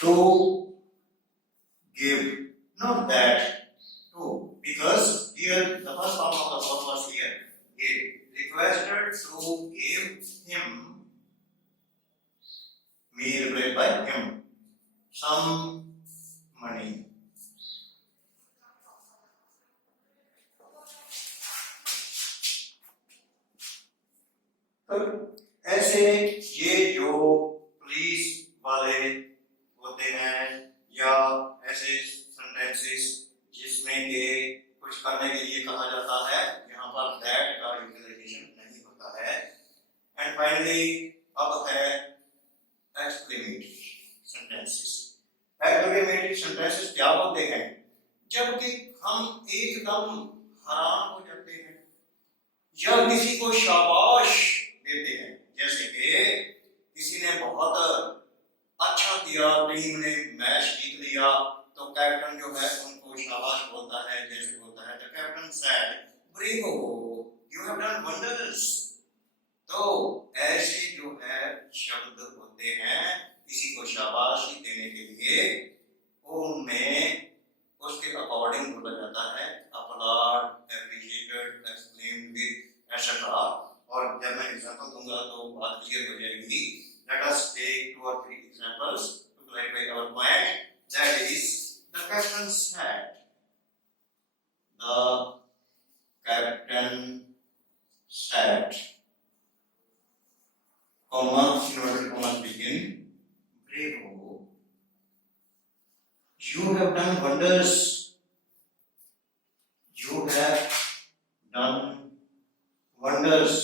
to give, not that, to, because here the first form of the verb was here, give, requested to give him, me replied by him, some money। तो ऐसे ये जो पुलिस वाले होते हैं या ऐसे सेंटेंसेस जिसमें के कुछ करने के लिए कहा जाता है, यहाँ पर दैट का यूटिलाइजेशन नहीं होता है। एंड फाइनली अब है एक्सक्लेमेटरी सेंटेंसेस। एक्सक्लेमेटरी सेंटेंसेस क्या होते हैं? जबकि हम एकदम हैरान हो जाते हैं या किसी को शाबाश देते हैं, जैसे कि किसी ने बहुत अच्छा किया, टीम ने मैच जीत लिया, तो कैप्टन जो है उनको शाबाश बोलता है, जैसे बोलता है the captain said bravo you have done wonders. तो ऐसे जो है शब्द होते हैं किसी को शाबाशी देने के लिए, उनमें उसके अकॉर्डिंग बोला जाता है applaud, appreciated, exclaimed with etcetera. और जब मैं एग्जांपल दूंगा तो बात क्लियर हो जाएगी। Let us take 2 or 3 examples to clarify our point. That is, the captain said. The captain said. Comma, inverted commas begin. Bravo. You have done wonders. You have done wonders.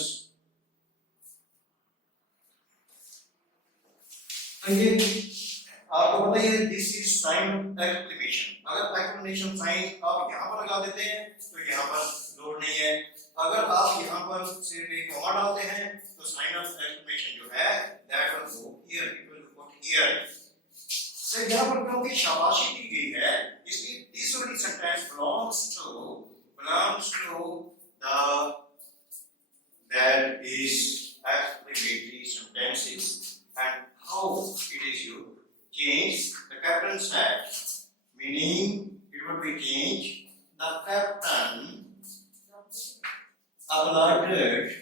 तो ये आपको पता है दिस इज साइन एक्सक्लेमेशन। अगर exclamation sign आप यहाँ पर लगा देते हैं तो यहाँ पर लोड नहीं है। अगर आप यहाँ पर सिर्फ एक कॉमा डालते हैं तो साइन ऑफ एक्सक्लेमेशन जो है that will go here, it will put here. तो यहाँ पर क्योंकि शाबाशी की गई है इसलिए this only sentence belongs to the that is exclamatory sentences. And how it is used? Change the captain said, meaning it would be changed. The captain applauded.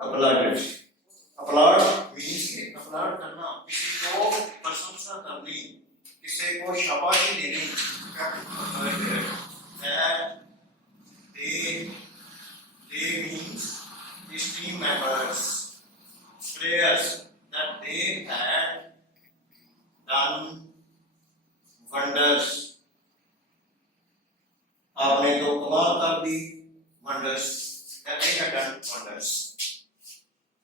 Applauded. Applaud means applaud करना, किसी को प्रशंसा करनी, किसी को शाबाशी देनी। That they means these team members, players, that they had done wonders. आपने तो कमाल कर दी, wonders, that they had done wonders.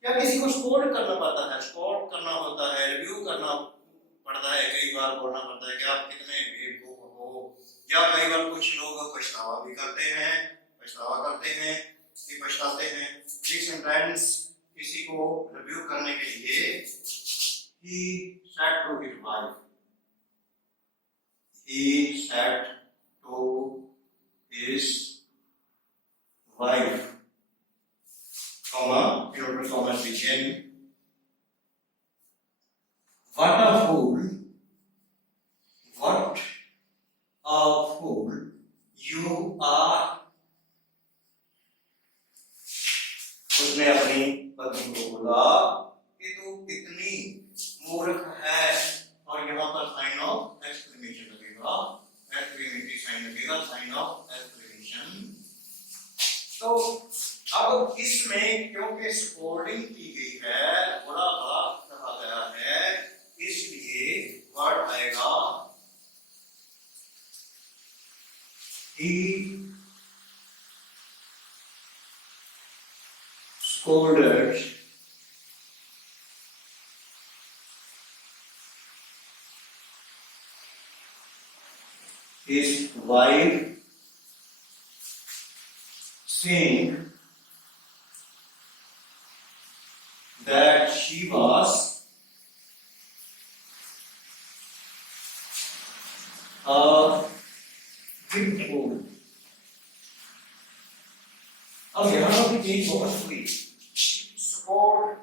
या किसी को स्कोर करना पड़ता है, स्कोर करना होता है, रिव्यू करना पड़ता है, कई बार बोलना पड़ता है कि आप कितने बेवकूफ हो, या कई बार कुछ लोग पछतावा भी करते हैं, पछताते हैं। एक सेंटेंस किसी को रिव्यू करने के लिए he said to his wife, he said to his wife, comma, inverted commas begin. What a fool you are. उसने अपनी पत्नी को बोला कि तू कितनी मूर्ख है, और यहाँ पर साइन ऑफ एक्सक्लेमेशन लगेगा, एक्सक्लेमेटरी साइन लगेगा, साइन ऑफ एक्सक्लेमेशन। तो अब इसमें क्योंकि सपोर्टिंग की गई है, बुरा भला कहा गया है, इसलिए वर्ड आएगा he scolded his wife, saying that she was a big fool. अब यहाँ पर चीज बहुत हुई, सपोर्ट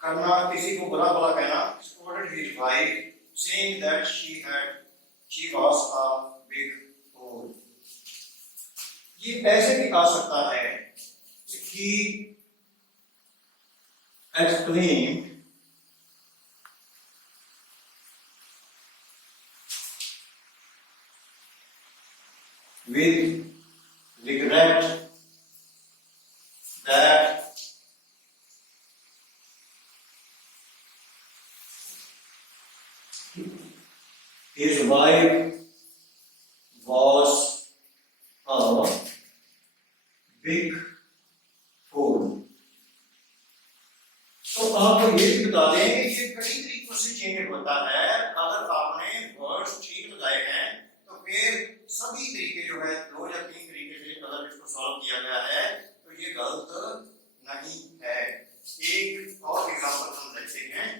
करना, किसी को बुरा भला कहना, scolded his wife, saying that she was a big fool. ये ऐसे भी आ सकता है कि exclaimed His wife was a big fool. तो आप ये भी बता दें कि ये कई तरीकों से चेंज होता है। अगर आपने वर्ड्स ठीक लगाए हैं तो फिर सभी तरीके जो है 2 या 3 तरीके से अगर इसको सॉल्व किया गया है तो ये गलत नहीं है। एक और एग्जांपल हम देखते हैं,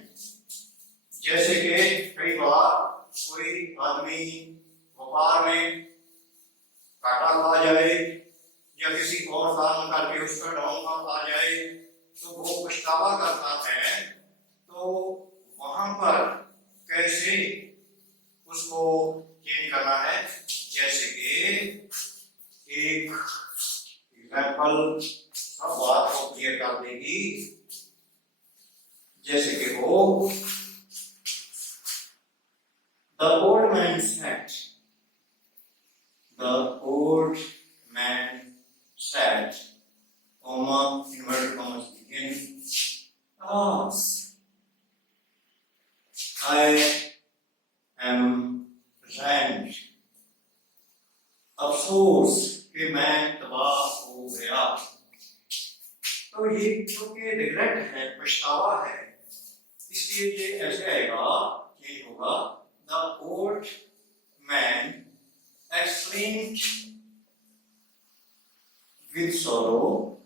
जैसे कि कई बार कोई आदमी व्यापार में घाटा खा जाए या किसी और कारण करके उसका डाउन आ जाए तो वो पछतावा करता है, तो वहां पर कैसे उसको चेंज करना है। जैसे कि एक एग्जाम्पल सब बात को क्लियर कर देगी। जैसे कि वो The old man sat. The old man sat. Comma, inverted commas begin. Alas, I am resigned. अफसोस कि मैं तबाह हो गया। तो ये क्योंकि रिग्रेट है, पछतावा है, इसलिए ये ऐसे आएगा, ये होगा The old man exclaimed with sorrow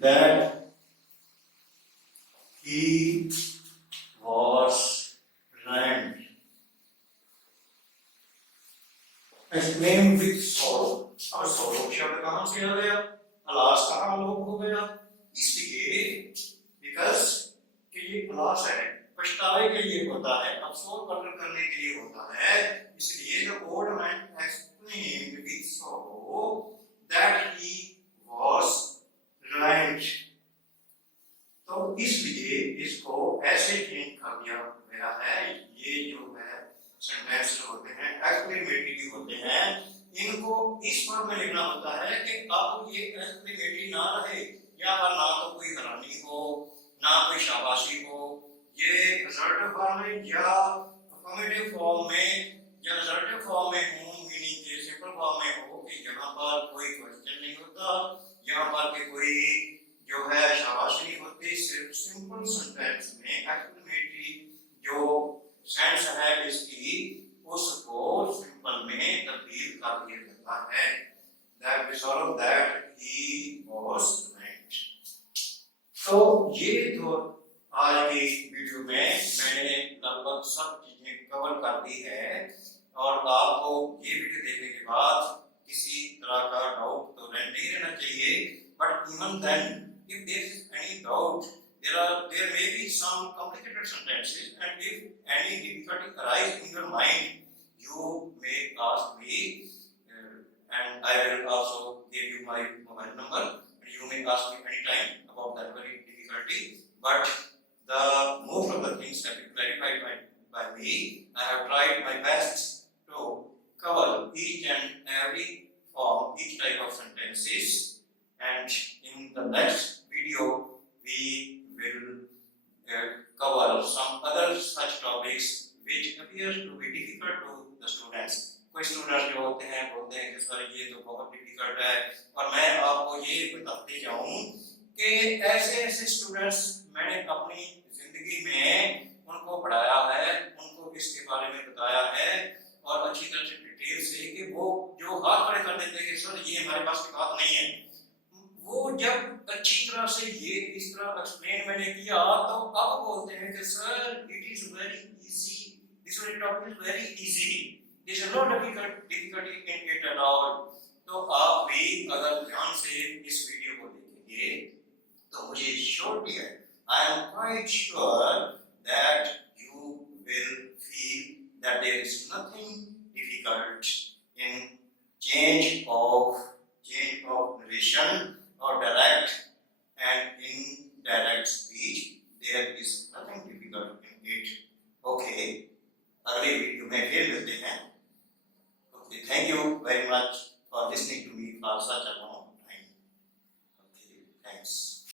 that he was ruined. Exclaimed with sorrow. अब sorrow शब्द कहाँ से आ गया? अलास कहाँ लोप हो गया? इसलिए बिकॉज कि ये अलास है, पछतावे के लिए होता है, अफसोस प्रकट करने के लिए होता है, इसलिए the old man exclaimed with sorrow that he was ruined. तो इसलिए इसको ऐसे चेंज कर दिया गया है। ये जो है सेंटेंस होते हैं एक्सक्लेमेटरी होते हैं, इनको इस फॉर्म में लिखना होता है कि अब ये एक्सक्लेमेटरी ना रहे, यहाँ पर ना तो कोई हैरानी हो ना कोई शाबाशी हो, ये रिजल्टिव फॉर्म में या अफर्मेटिव फॉर्म में या रिजल्टिव फॉर्म में हो, मीनिंग के सिंपल फॉर्म में हो कि यहाँ पर कोई क्वेश्चन नहीं होता, यहाँ पर के कोई जो है शाबाशी नहीं होती, सिर्फ सिंपल सेंटेंस में एक्सक्लेमेटरी जो सेंस है इसकी उसको सिंपल में तब्दील कर दिया जाता है। That we saw that he was right. तो ये तो आज की वीडियो में मैंने लगभग सब चीजें कवर कर दी है, और आपको ये वीडियो देखने के बाद किसी तरह का डाउट तो नहीं रहना चाहिए, but even then if there is any doubt, there may be some complicated sentences, and if any difficulty arises in your mind, you may ask me, and I will also give you my mobile number, and you may ask me anytime about that very difficulty. But the most of the things have been clarified by me. I have tried my best to cover each and every form, each type of sentences, and in the next video we will cover some other such topics which appears to be difficult to the students. कोई स्टूडेंट जो होते हैं बोलते हैं कि सर ये तो बहुत डिफिकल्ट है, और मैं आपको ये बताते जाऊं कि ऐसे ऐसे स्टूडेंट्स मैंने अपनी जिंदगी में उनको पढ़ाया है, उनको इसके बारे में बताया है, और अच्छी तरह से डिटेल से कि वो जो हाथ खड़े कर देते हैं कि सर ये हमारे पास की बात नहीं है, वो जब अच्छी तरह से ये इस तरह एक्सप्लेन मैंने किया तो अब बोलते हैं कि sir it is very easy, this topic is very easy, this is not difficulty in it at all. तो आप भी अगर ध्यान से इस वीडियो को देखेंगे तो मुझे श्योरिटी है, I am quite sure that you will feel that there is nothing difficult in change of narration or direct and indirect speech. There is nothing difficult in it. Okay, अगले वीडियो में फिर मिलते हैं। Okay, thank you very much for listening to me for such a long time. Times